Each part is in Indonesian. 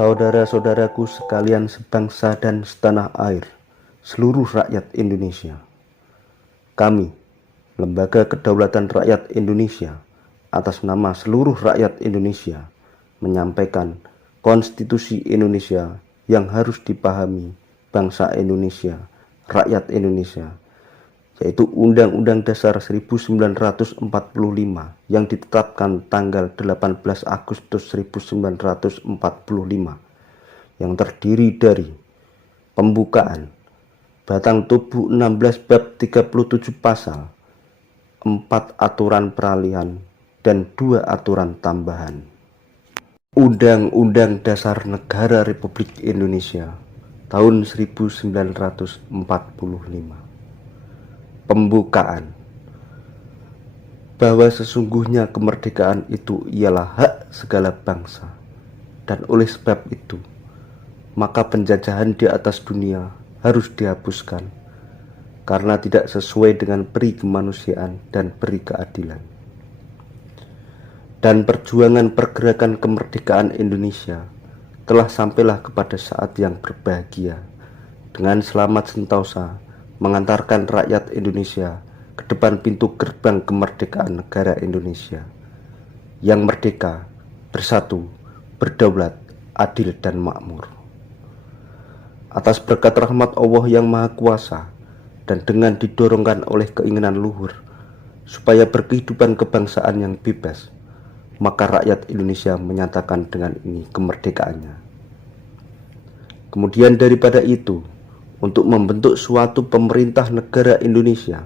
Saudara-saudaraku sekalian sebangsa dan setanah air, seluruh rakyat Indonesia. Kami, Lembaga Kedaulatan Rakyat Indonesia, atas nama seluruh rakyat Indonesia, menyampaikan Konstitusi Indonesia yang harus dipahami bangsa Indonesia, rakyat Indonesia, yaitu Undang-Undang Dasar 1945 yang ditetapkan tanggal 18 Agustus 1945 yang terdiri dari pembukaan, batang tubuh 16 bab 37 pasal, 4 aturan peralihan, dan 2 aturan tambahan. Undang-Undang Dasar Negara Republik Indonesia tahun 1945. Pembukaan, bahwa sesungguhnya kemerdekaan itu ialah hak segala bangsa, dan oleh sebab itu maka penjajahan di atas dunia harus dihapuskan karena tidak sesuai dengan peri kemanusiaan dan peri keadilan. Dan perjuangan pergerakan kemerdekaan Indonesia telah sampailah kepada saat yang berbahagia dengan selamat sentosa mengantarkan rakyat Indonesia ke depan pintu gerbang kemerdekaan negara Indonesia yang merdeka, bersatu, berdaulat, adil, dan makmur. Atas berkat rahmat Allah yang Maha Kuasa dan dengan didorongkan oleh keinginan luhur supaya berkehidupan kebangsaan yang bebas, maka rakyat Indonesia menyatakan dengan ini kemerdekaannya. Kemudian daripada itu, untuk membentuk suatu pemerintah negara Indonesia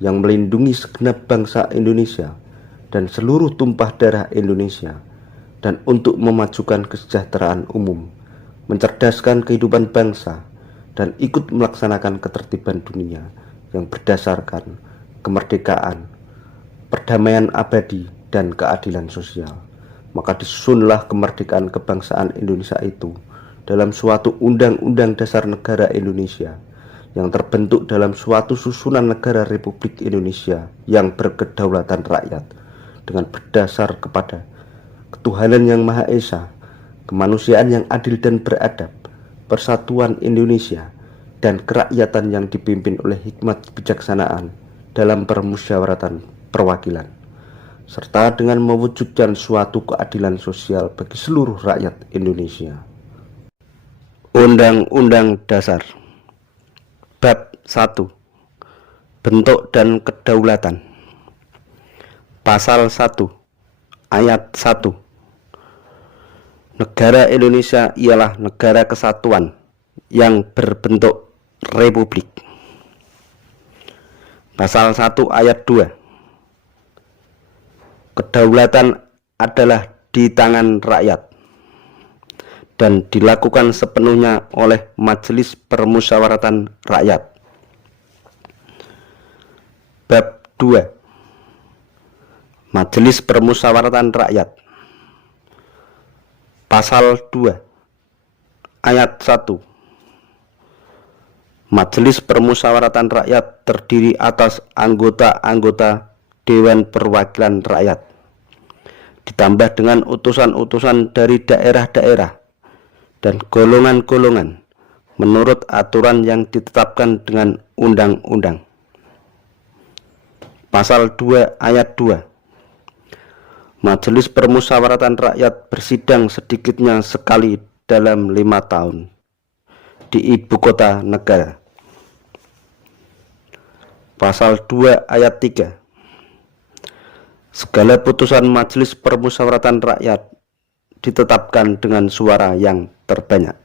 yang melindungi segenap bangsa Indonesia dan seluruh tumpah darah Indonesia, dan untuk memajukan kesejahteraan umum, mencerdaskan kehidupan bangsa, dan ikut melaksanakan ketertiban dunia yang berdasarkan kemerdekaan, perdamaian abadi, dan keadilan sosial. Maka disusunlah kemerdekaan kebangsaan Indonesia itu dalam suatu Undang-Undang Dasar Negara Indonesia yang terbentuk dalam suatu susunan negara Republik Indonesia yang berkedaulatan rakyat dengan berdasar kepada ketuhanan yang Maha Esa, kemanusiaan yang adil dan beradab, persatuan Indonesia, dan kerakyatan yang dipimpin oleh hikmat kebijaksanaan dalam permusyawaratan perwakilan, serta dengan mewujudkan suatu keadilan sosial bagi seluruh rakyat Indonesia. Undang-Undang Dasar Bab 1. Bentuk dan Kedaulatan. Pasal 1 Ayat 1. Negara Indonesia ialah negara kesatuan yang berbentuk republik. Pasal 1 Ayat 2. Kedaulatan adalah di tangan rakyat dan dilakukan sepenuhnya oleh Majelis Permusyawaratan Rakyat. Bab 2. Majelis Permusyawaratan Rakyat. Pasal 2 Ayat 1. Majelis Permusyawaratan Rakyat terdiri atas anggota-anggota Dewan Perwakilan Rakyat, ditambah dengan utusan-utusan dari daerah-daerah dan golongan-golongan menurut aturan yang ditetapkan dengan undang-undang. Pasal 2 Ayat 2. Majelis Permusyawaratan Rakyat bersidang sedikitnya sekali dalam 5 tahun di ibu kota negara. Pasal 2 Ayat 3. Segala putusan Majelis Permusyawaratan Rakyat ditetapkan dengan suara yang terbanyak.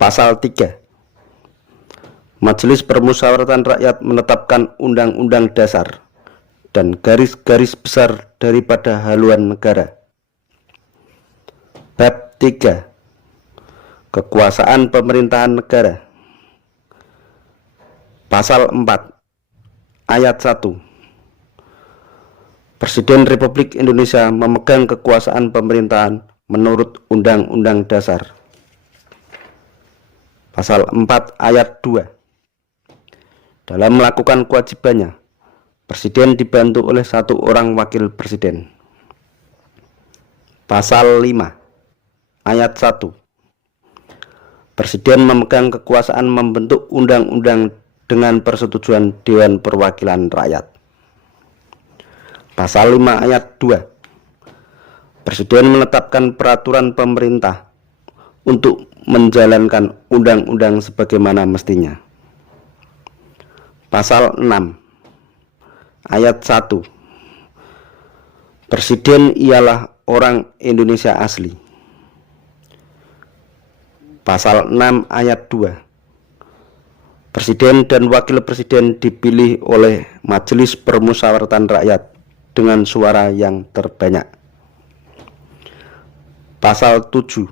Pasal 3. Majelis Permusyawaratan Rakyat menetapkan undang-undang dasar dan garis-garis besar daripada haluan negara. Bab 3. Kekuasaan pemerintahan negara. Pasal 4 Ayat 1. Presiden Republik Indonesia memegang kekuasaan pemerintahan menurut Undang-Undang Dasar. Pasal 4 Ayat 2. Dalam melakukan kewajibannya, Presiden dibantu oleh 1 orang wakil presiden. Pasal 5. Ayat 1. Presiden memegang kekuasaan membentuk undang-undang dengan persetujuan Dewan Perwakilan Rakyat. Pasal 5 ayat 2. Presiden menetapkan peraturan pemerintah untuk menjalankan undang-undang sebagaimana mestinya. Pasal 6 ayat 1. Presiden ialah orang Indonesia asli. Pasal 6 ayat 2. Presiden dan wakil presiden dipilih oleh Majelis Permusyawaratan Rakyat dengan suara yang terbanyak. Pasal 7.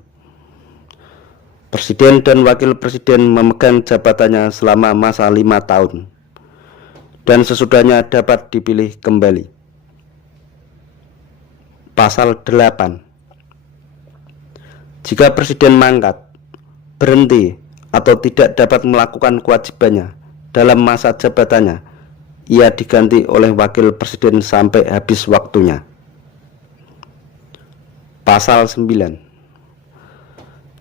Presiden dan wakil presiden memegang jabatannya selama masa 5 tahun dan sesudahnya dapat dipilih kembali. Pasal 8. Jika presiden mangkat, berhenti, atau tidak dapat melakukan kewajibannya dalam masa jabatannya, ia diganti oleh wakil presiden sampai habis waktunya. Pasal 9.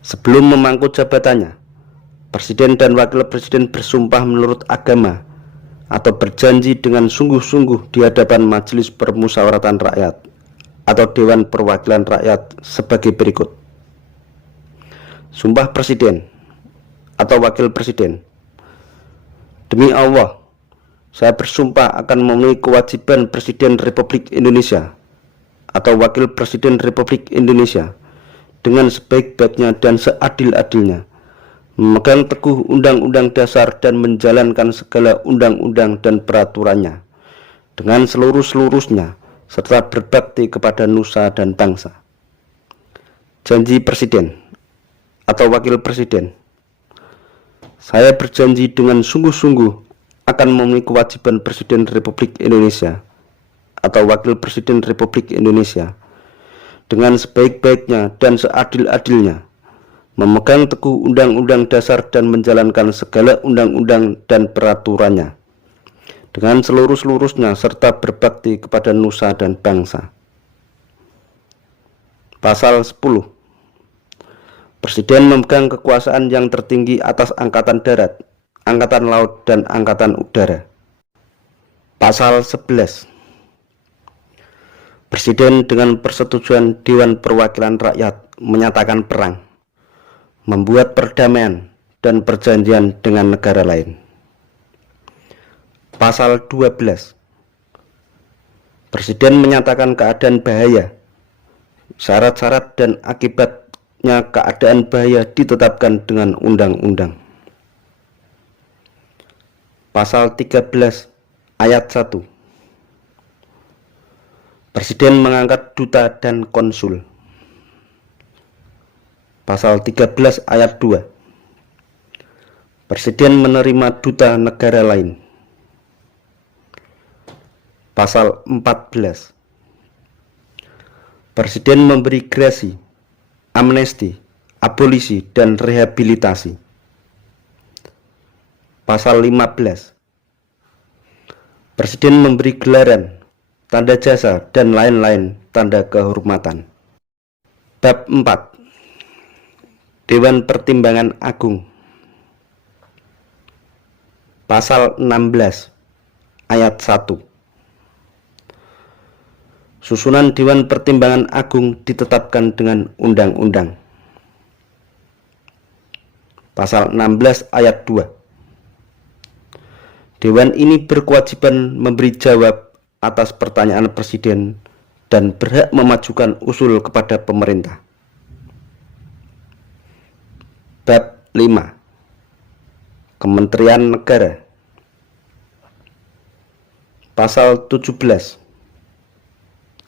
Sebelum memangku jabatannya, presiden dan wakil presiden bersumpah menurut agama atau berjanji dengan sungguh-sungguh di hadapan Majelis Permusyawaratan Rakyat atau Dewan Perwakilan Rakyat sebagai berikut. Sumpah presiden atau wakil presiden. Demi Allah, saya bersumpah akan memenuhi kewajiban Presiden Republik Indonesia atau Wakil Presiden Republik Indonesia dengan sebaik-baiknya dan seadil-adilnya, memegang teguh Undang-Undang Dasar dan menjalankan segala undang-undang dan peraturannya dengan seluruh-seluruhnya, serta berbakti kepada nusa dan bangsa. Janji presiden atau wakil presiden. Saya berjanji dengan sungguh-sungguh akan memenuhi kewajiban Presiden Republik Indonesia atau Wakil Presiden Republik Indonesia dengan sebaik-baiknya dan seadil-adilnya, memegang teguh Undang-Undang Dasar dan menjalankan segala undang-undang dan peraturannya dengan seluruh-seluruhnya, serta berbakti kepada nusa dan bangsa. Pasal 10. Presiden memegang kekuasaan yang tertinggi atas Angkatan Darat, Angkatan Laut, dan Angkatan Udara. Pasal 11. Presiden dengan persetujuan Dewan Perwakilan Rakyat menyatakan perang, membuat perdamaian, dan perjanjian dengan negara lain. Pasal 12. Presiden menyatakan keadaan bahaya, syarat-syarat dan akibatnya keadaan bahaya ditetapkan dengan undang-undang. Pasal 13 ayat 1. Presiden mengangkat duta dan konsul. Pasal 13 ayat 2. Presiden menerima duta negara lain. Pasal 14. Presiden memberi grasi, amnesti, abolisi, dan rehabilitasi. Pasal 15. Presiden memberi gelaran, tanda jasa, dan lain-lain tanda kehormatan. Bab 4. Dewan Pertimbangan Agung. Pasal 16 ayat 1. Susunan Dewan Pertimbangan Agung ditetapkan dengan undang-undang. Pasal 16 ayat 2. Dewan ini berkewajiban memberi jawab atas pertanyaan presiden dan berhak memajukan usul kepada pemerintah. Bab 5. Kementerian Negara. Pasal 17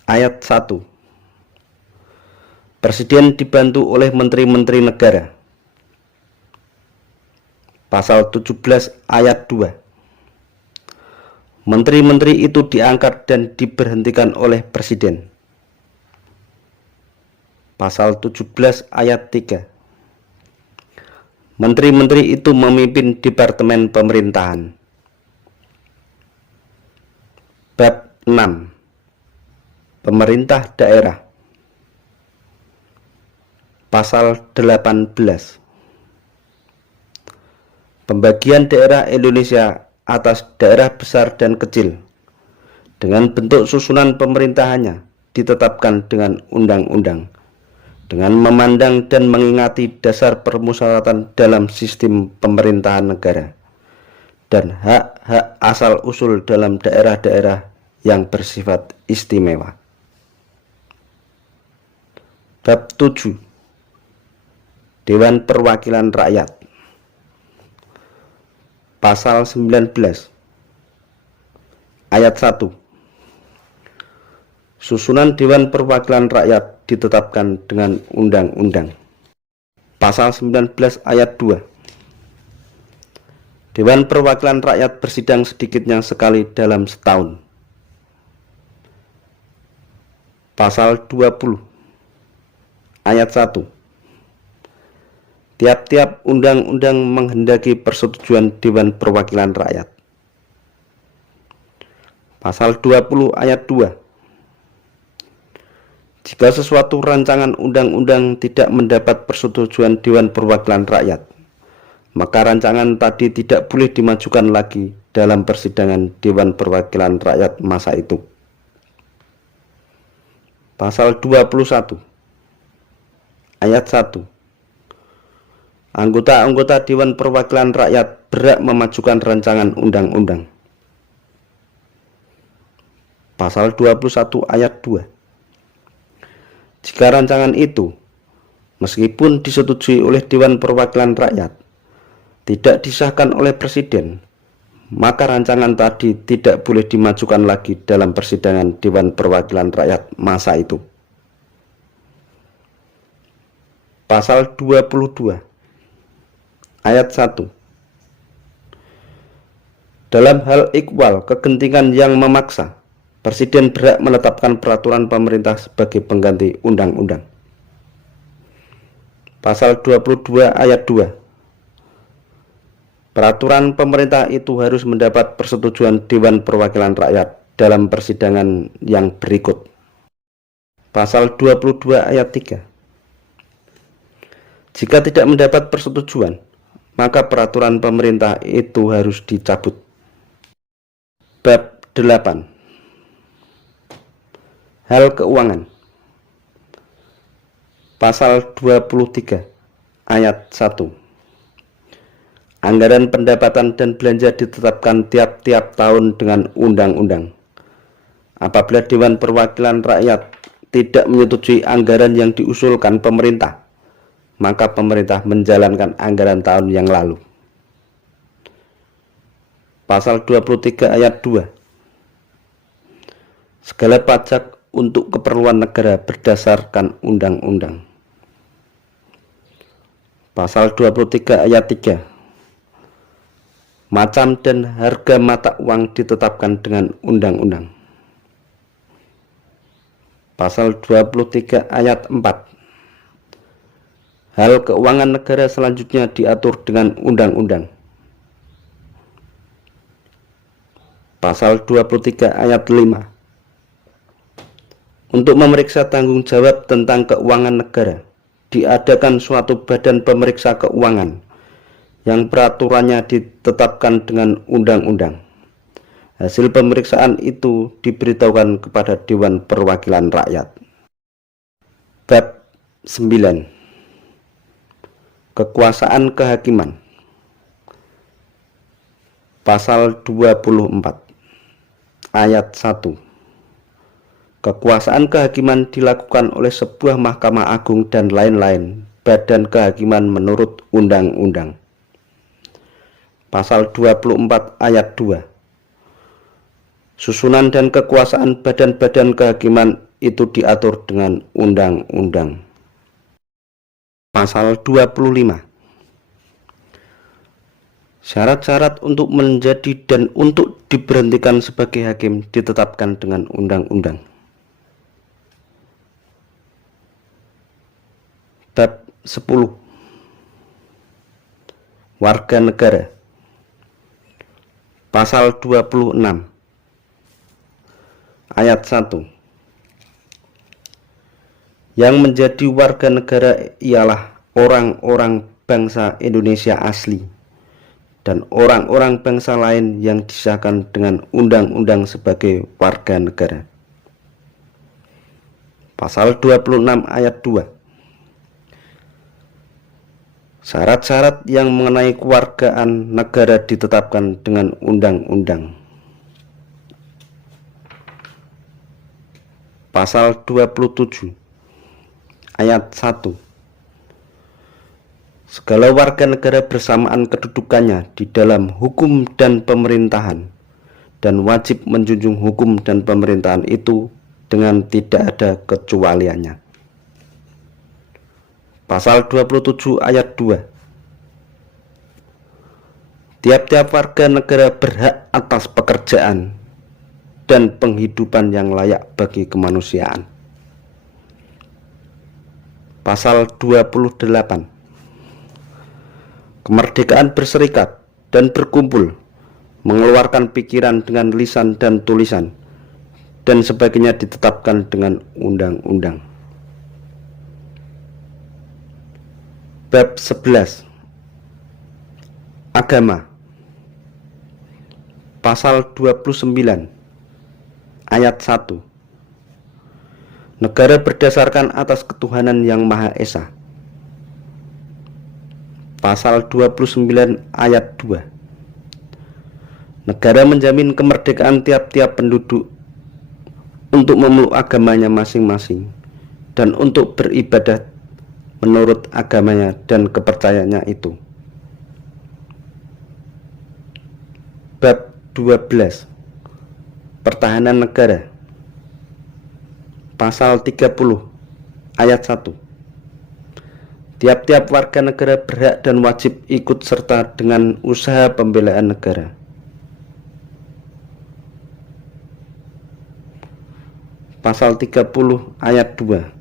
ayat 1. Presiden dibantu oleh menteri-menteri negara. Pasal 17 ayat 2. Menteri-menteri itu diangkat dan diberhentikan oleh presiden. Pasal 17 ayat 3. Menteri-menteri itu memimpin departemen pemerintahan. Bab 6. Pemerintah daerah. Pasal 18. Pembagian daerah Indonesia atas daerah besar dan kecil dengan bentuk susunan pemerintahannya ditetapkan dengan undang-undang, dengan memandang dan mengingati dasar permusyawaratan dalam sistem pemerintahan negara dan hak-hak asal-usul dalam daerah-daerah yang bersifat istimewa. Bab 7. Dewan Perwakilan Rakyat. Pasal 19 ayat 1. Susunan Dewan Perwakilan Rakyat ditetapkan dengan undang-undang. Pasal 19 ayat 2. Dewan Perwakilan Rakyat bersidang sedikitnya sekali dalam setahun. Pasal 20 ayat 1. Tiap-tiap undang-undang menghendaki persetujuan Dewan Perwakilan Rakyat. Pasal 20 ayat 2. Jika sesuatu rancangan undang-undang tidak mendapat persetujuan Dewan Perwakilan Rakyat, maka rancangan tadi tidak boleh dimajukan lagi dalam persidangan Dewan Perwakilan Rakyat masa itu. Pasal 21 ayat 1. Anggota-anggota Dewan Perwakilan Rakyat berhak memajukan rancangan undang-undang. Pasal 21 ayat 2. Jika rancangan itu, meskipun disetujui oleh Dewan Perwakilan Rakyat, tidak disahkan oleh Presiden, maka rancangan tadi tidak boleh dimajukan lagi dalam persidangan Dewan Perwakilan Rakyat masa itu. Pasal 22 ayat 1. Dalam hal ikhwal kegentingan yang memaksa, Presiden berhak menetapkan peraturan pemerintah sebagai pengganti undang-undang. Pasal 22 ayat 2. Peraturan pemerintah itu harus mendapat persetujuan Dewan Perwakilan Rakyat dalam persidangan yang berikut. Pasal 22 ayat 3. Jika tidak mendapat persetujuan, maka peraturan pemerintah itu harus dicabut. Bab 8. Hal keuangan. Pasal 23 ayat 1. Anggaran pendapatan dan belanja ditetapkan tiap-tiap tahun dengan undang-undang. Apabila Dewan Perwakilan Rakyat tidak menyetujui anggaran yang diusulkan pemerintah, maka pemerintah menjalankan anggaran tahun yang lalu. Pasal 23 ayat 2. Segala pajak untuk keperluan negara berdasarkan undang-undang. Pasal 23 ayat 3. Macam dan harga mata uang ditetapkan dengan undang-undang. Pasal 23 ayat 4. Hal keuangan negara selanjutnya diatur dengan undang-undang. Pasal 23 ayat 5. Untuk memeriksa tanggung jawab tentang keuangan negara, diadakan suatu badan pemeriksa keuangan yang peraturannya ditetapkan dengan undang-undang. Hasil pemeriksaan itu diberitahukan kepada Dewan Perwakilan Rakyat. Bab 9. Kekuasaan kehakiman. Pasal 24 ayat 1. Kekuasaan kehakiman dilakukan oleh sebuah Mahkamah Agung dan lain-lain badan kehakiman menurut undang-undang. Pasal 24 ayat 2. Susunan dan kekuasaan badan-badan kehakiman itu diatur dengan undang-undang. Pasal 25. Syarat-syarat untuk menjadi dan untuk diberhentikan sebagai hakim ditetapkan dengan undang-undang. Bab 10. Warga negara. Pasal 26 ayat 1. Yang menjadi warga negara ialah orang-orang bangsa Indonesia asli dan orang-orang bangsa lain yang disahkan dengan undang-undang sebagai warga negara. Pasal 26 ayat 2. Syarat-syarat yang mengenai kewargaan negara ditetapkan dengan undang-undang. Pasal 27 ayat 1. Segala warga negara bersamaan kedudukannya di dalam hukum dan pemerintahan dan wajib menjunjung hukum dan pemerintahan itu dengan tidak ada kecualiannya. Pasal 27 ayat 2. Tiap-tiap warga negara berhak atas pekerjaan dan penghidupan yang layak bagi kemanusiaan. Pasal 28. Kemerdekaan berserikat dan berkumpul, mengeluarkan pikiran dengan lisan dan tulisan, dan sebagainya ditetapkan dengan undang-undang. Bab 11. Agama. Pasal 29 ayat 1. Negara berdasarkan atas ketuhanan yang Maha Esa. Pasal 29 ayat 2. Negara menjamin kemerdekaan tiap-tiap penduduk untuk memeluk agamanya masing-masing dan untuk beribadah menurut agamanya dan kepercayaannya itu. Bab 12. Pertahanan negara. Pasal 30 ayat 1. Tiap-tiap warga negara berhak dan wajib ikut serta dengan usaha pembelaan negara. Pasal 30 ayat 2.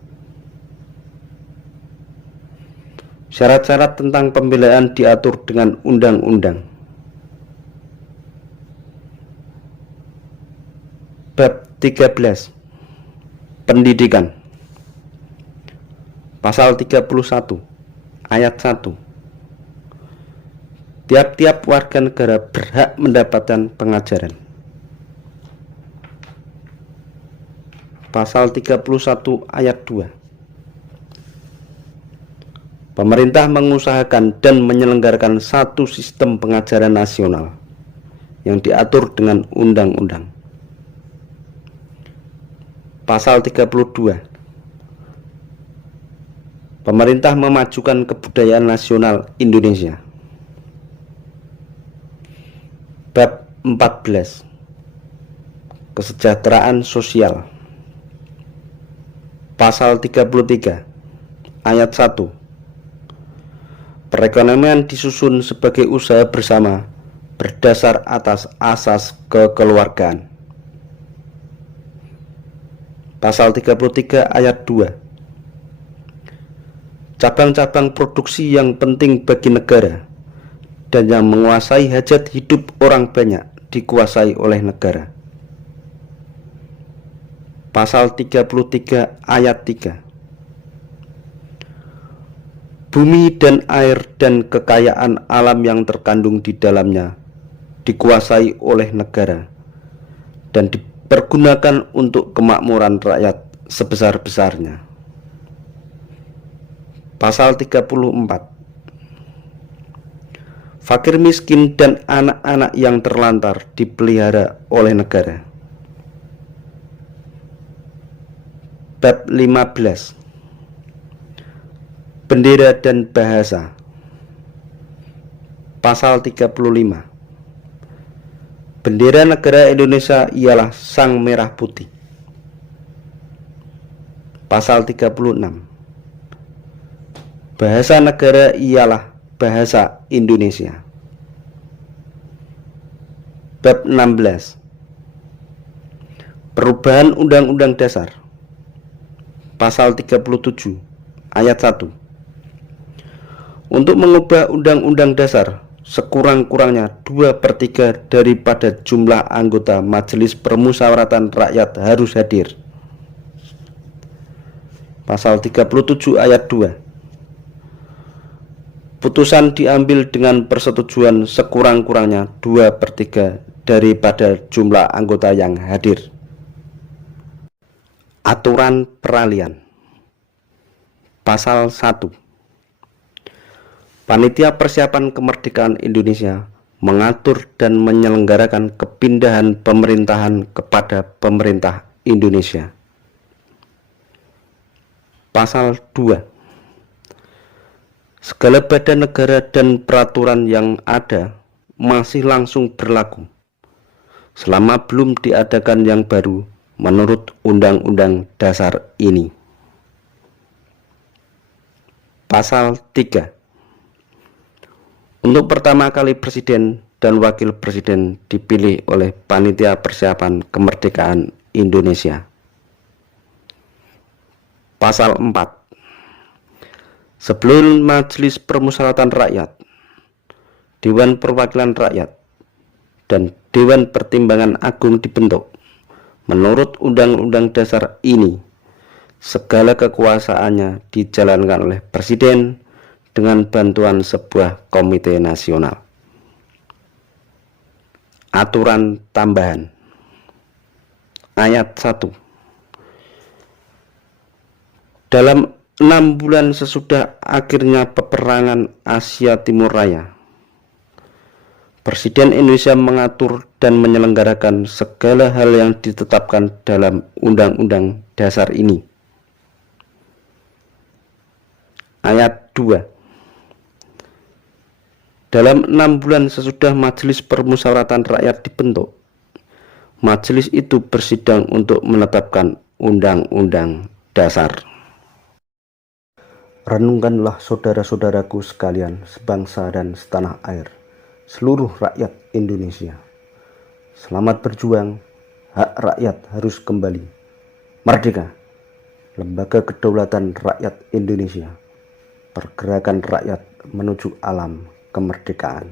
Syarat-syarat tentang pembelaan diatur dengan undang-undang. Bab 13. Pendidikan. Pasal 31 ayat 1. Tiap-tiap warga negara berhak mendapatkan pengajaran. Pasal 31 ayat 2. Pemerintah mengusahakan dan menyelenggarakan satu sistem pengajaran nasional yang diatur dengan undang-undang. Pasal 32. Pemerintah memajukan kebudayaan nasional Indonesia. Bab 14. Kesejahteraan sosial. Pasal 33 ayat 1. Perekonomian disusun sebagai usaha bersama berdasar atas asas kekeluargaan. Pasal 33 ayat 2. Cabang-cabang produksi yang penting bagi negara dan yang menguasai hajat hidup orang banyak dikuasai oleh negara. Pasal 33 ayat 3. Bumi dan air dan kekayaan alam yang terkandung di dalamnya dikuasai oleh negara dan dipergunakan untuk kemakmuran rakyat sebesar-besarnya. Pasal 34. Fakir miskin dan anak-anak yang terlantar dipelihara oleh negara. Bab 15. Bendera dan bahasa. Pasal 35. Bendera negara Indonesia ialah sang merah putih. Pasal 36. Bahasa negara ialah bahasa Indonesia. Bab 16. Perubahan Undang-Undang Dasar. Pasal 37 ayat 1. Untuk mengubah Undang-Undang Dasar, sekurang-kurangnya 2/3 daripada jumlah anggota Majelis Permusyawaratan Rakyat harus hadir. Pasal 37 ayat 2. Putusan diambil dengan persetujuan sekurang-kurangnya 2/3 daripada jumlah anggota yang hadir. Aturan peralihan. Pasal 1. Panitia Persiapan Kemerdekaan Indonesia mengatur dan menyelenggarakan kepindahan pemerintahan kepada pemerintah Indonesia. Pasal 2. Segala badan negara dan peraturan yang ada masih langsung berlaku selama belum diadakan yang baru menurut Undang-Undang Dasar ini. Pasal 3. Untuk pertama kali Presiden dan Wakil Presiden dipilih oleh Panitia Persiapan Kemerdekaan Indonesia. Pasal 4. Sebelum Majelis Permusyawaratan Rakyat, Dewan Perwakilan Rakyat, dan Dewan Pertimbangan Agung dibentuk, menurut Undang-Undang Dasar ini, segala kekuasaannya dijalankan oleh Presiden dengan bantuan sebuah komite nasional. Aturan tambahan. Ayat 1. Dalam 6 bulan sesudah akhirnya peperangan Asia Timur Raya, Presiden Indonesia mengatur dan menyelenggarakan segala hal yang ditetapkan dalam Undang-Undang Dasar ini. Ayat 2. Dalam 6 bulan sesudah Majelis Permusyawaratan Rakyat dibentuk, majelis itu bersidang untuk menetapkan Undang-Undang Dasar. Renungkanlah saudara-saudaraku sekalian sebangsa dan setanah air, seluruh rakyat Indonesia. Selamat berjuang, hak rakyat harus kembali. Merdeka! Lembaga Kedaulatan Rakyat Indonesia. Pergerakan rakyat menuju alam kemerdekaan.